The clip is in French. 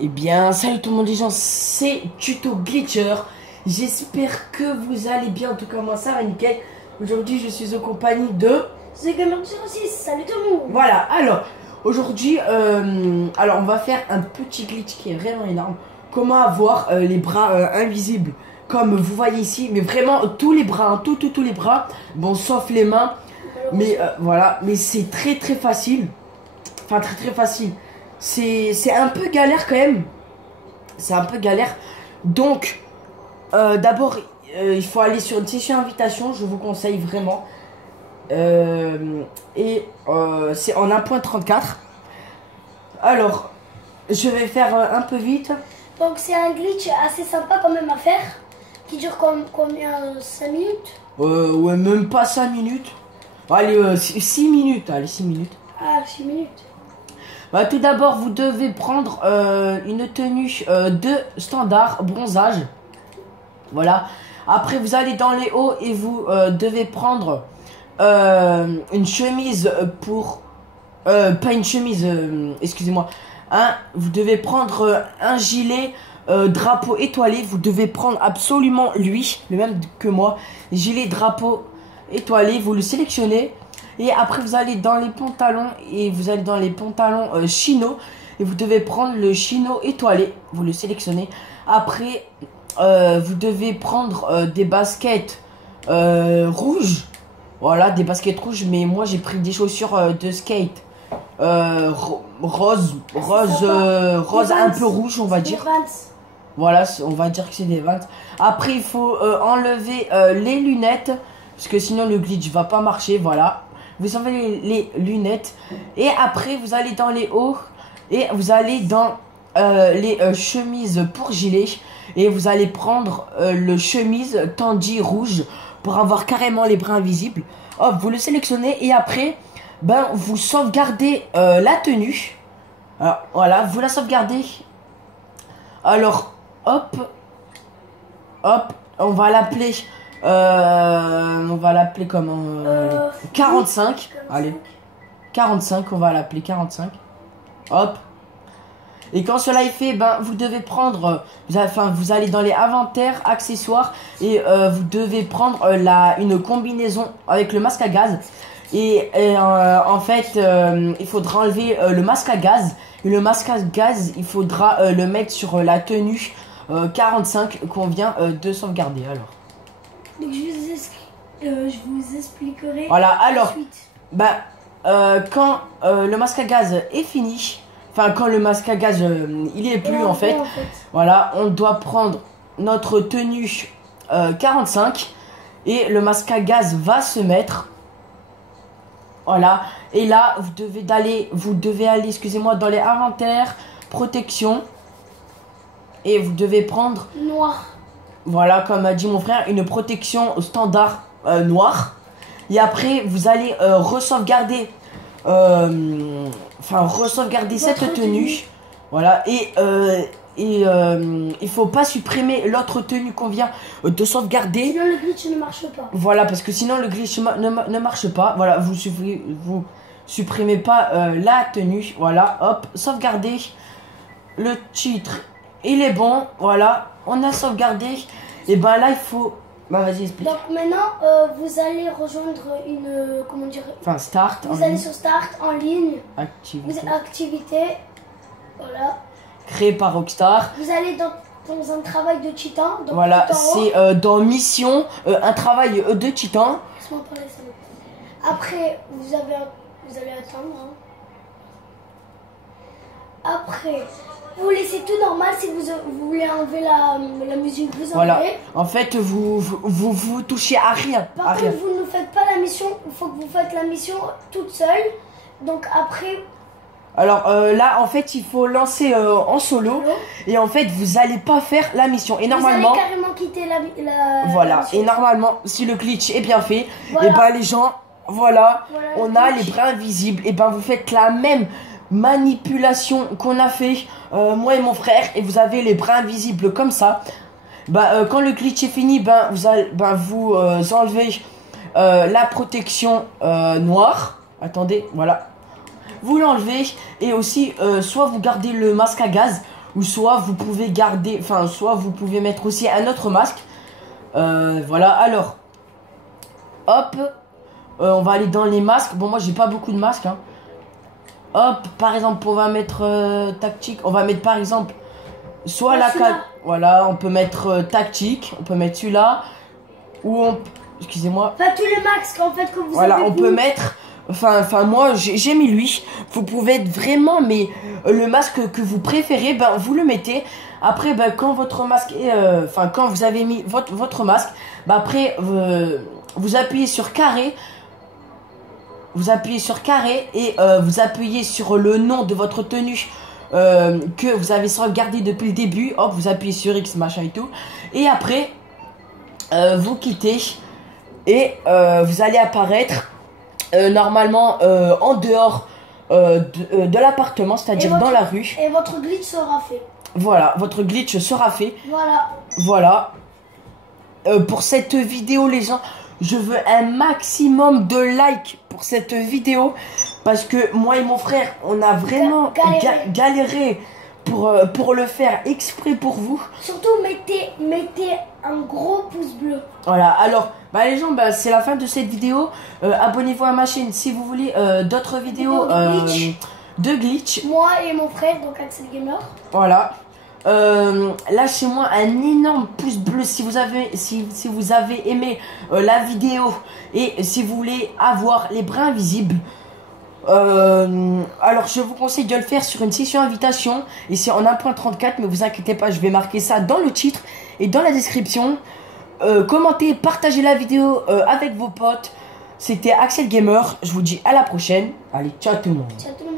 Eh bien, salut tout le monde les gens, c'est Tuto Glitcher. J'espère que vous allez bien, en tout cas moi ça va nickel. Aujourd'hui je suis en compagnie de... C'est Gamer06, salut tout le monde. Voilà, alors, aujourd'hui, on va faire un petit glitch qui est vraiment énorme. Comment avoir les bras invisibles, comme vous voyez ici, mais vraiment tous les bras, hein, tous les bras, bon sauf les mains. Mais voilà, mais c'est très facile. Enfin très facile. C'est un peu galère quand même. C'est un peu galère. Donc, d'abord, il faut aller sur une session invitation. Je vous conseille vraiment. C'est en 1.34. Alors, je vais faire un peu vite. Donc c'est un glitch assez sympa quand même à faire. Qui dure combien 5 minutes? Ouais, même pas 5 minutes. Allez, 6 minutes. Allez, 6 minutes. Ah, 6 minutes. Bah, tout d'abord, vous devez prendre une tenue de standard bronzage. Voilà. Après, vous allez dans les hauts et vous devez prendre une chemise pour... pas une chemise, excusez-moi. Vous devez prendre un gilet drapeau étoilé. Vous devez prendre absolument lui, le même que moi. Gilet drapeau étoilé, vous le sélectionnez. Et après vous allez dans les pantalons et vous allez dans les pantalons chino et vous devez prendre le chino étoilé, vous le sélectionnez. Après vous devez prendre des baskets rouges, voilà, des baskets rouges, mais moi j'ai pris des chaussures de skate rose un peu rouge, on va dire. Voilà, on va dire que c'est des Vans. Après il faut enlever les lunettes parce que sinon le glitch va pas marcher, voilà. Vous enlevez les lunettes et après vous allez dans les hauts et vous allez dans les chemises pour gilet et vous allez prendre le chemise tendu rouge pour avoir carrément les bras invisibles. Hop, vous le sélectionnez et après vous sauvegardez la tenue. Alors, voilà, vous la sauvegardez. Alors hop, on va l'appeler comment 45. Allez, 45, on va l'appeler 45. Hop. Et quand cela est fait, vous devez prendre, vous allez dans les inventaires, accessoires, et vous devez prendre une combinaison avec le masque à gaz. Et en fait, il faudra enlever le masque à gaz. Et le masque à gaz, il faudra le mettre sur la tenue 45 qu'on vient de sauvegarder. Alors. Donc je vous expliquerai. Voilà, alors, ensuite. quand le masque à gaz est fini, enfin quand le masque à gaz il est plus en fait, voilà, on doit prendre notre tenue 45 et le masque à gaz va se mettre. Voilà, et là vous devez aller, excusez-moi, dans les inventaires, protection, et vous devez prendre noir. Voilà, comme a dit mon frère, une protection standard noire. Et après, vous allez re-sauvegarder cette tenue. Voilà, et il faut pas supprimer l'autre tenue qu'on vient de sauvegarder. Sinon le glitch ne marche pas. Voilà, parce que sinon le glitch ne marche pas. Voilà, vous supprimez pas la tenue. Voilà, hop, sauvegarder. Le titre, il est bon. Voilà, on a sauvegardé. Et là il faut... vas-y, explique. Donc maintenant vous allez rejoindre une... comment dire... Enfin, start. Vous allez sur start en ligne. Activité. Activité. Voilà. Créé par Rockstar. Vous allez dans un travail de titan. Donc voilà, c'est dans mission, un travail de titan. Laisse-moi parler, ça. Après, vous allez attendre. Hein. Après, vous laissez tout normal. Si vous voulez enlever la musique, vous enlevez. Voilà. En fait, vous touchez à rien. Par contre, vous ne faites pas la mission. Il faut que vous faites la mission toute seule. Donc après... Alors là, en fait, il faut lancer en solo. Et en fait, vous allez pas faire la mission. Et normalement... Vous allez carrément quitter la voilà. la mission. Et normalement, si le glitch est bien fait, voilà. Et les gens... Voilà, on a les bras invisibles. Et vous faites la même manipulation qu'on a fait moi et mon frère. Et vous avez les bras invisibles comme ça. Quand le glitch est fini, vous enlevez la protection noire. Attendez, voilà. Vous l'enlevez et aussi soit vous gardez le masque à gaz ou soit vous pouvez garder, enfin soit vous pouvez mettre aussi un autre masque. Voilà, alors hop, on va aller dans les masques. Bon, moi j'ai pas beaucoup de masques, hein. Hop, par exemple, on va mettre tactique. On va mettre par exemple soit la carte. Voilà, on peut mettre tactique. On peut mettre celui-là. Ou on. Excusez-moi. Pas tous les masques en fait que vous voilà, avez. on peut mettre. Enfin, moi j'ai mis lui. Vous pouvez être vraiment, mais le masque que vous préférez, ben vous le mettez. Après, ben quand votre masque est. Enfin, quand vous avez mis votre masque, ben après, vous appuyez sur carré. Vous appuyez sur carré et vous appuyez sur le nom de votre tenue que vous avez sauvegardé depuis le début. Hop, vous appuyez sur X, machin et tout. Et après, vous quittez et vous allez apparaître normalement en dehors de l'appartement, c'est-à-dire dans la rue. Et votre glitch sera fait. Voilà, votre glitch sera fait. Voilà. Voilà. Pour cette vidéo, les gens, je veux un maximum de likes pour cette vidéo. Parce que moi et mon frère, on a vraiment galéré pour le faire exprès pour vous. Surtout, mettez un gros pouce bleu. Voilà, alors, bah les gens, bah, c'est la fin de cette vidéo. Abonnez-vous à ma chaîne si vous voulez d'autres vidéos de glitch. Moi et mon frère, donc Axel Gamer. Voilà. Lâchez-moi un énorme pouce bleu si vous avez aimé la vidéo et si vous voulez avoir les bras invisibles. Alors je vous conseille de le faire sur une session invitation et c'est en 1.34, mais vous inquiétez pas, je vais marquer ça dans le titre et dans la description. Commentez, partagez la vidéo avec vos potes. C'était Axel Gamer, je vous dis à la prochaine. Allez, ciao tout le monde. Ciao tout le monde.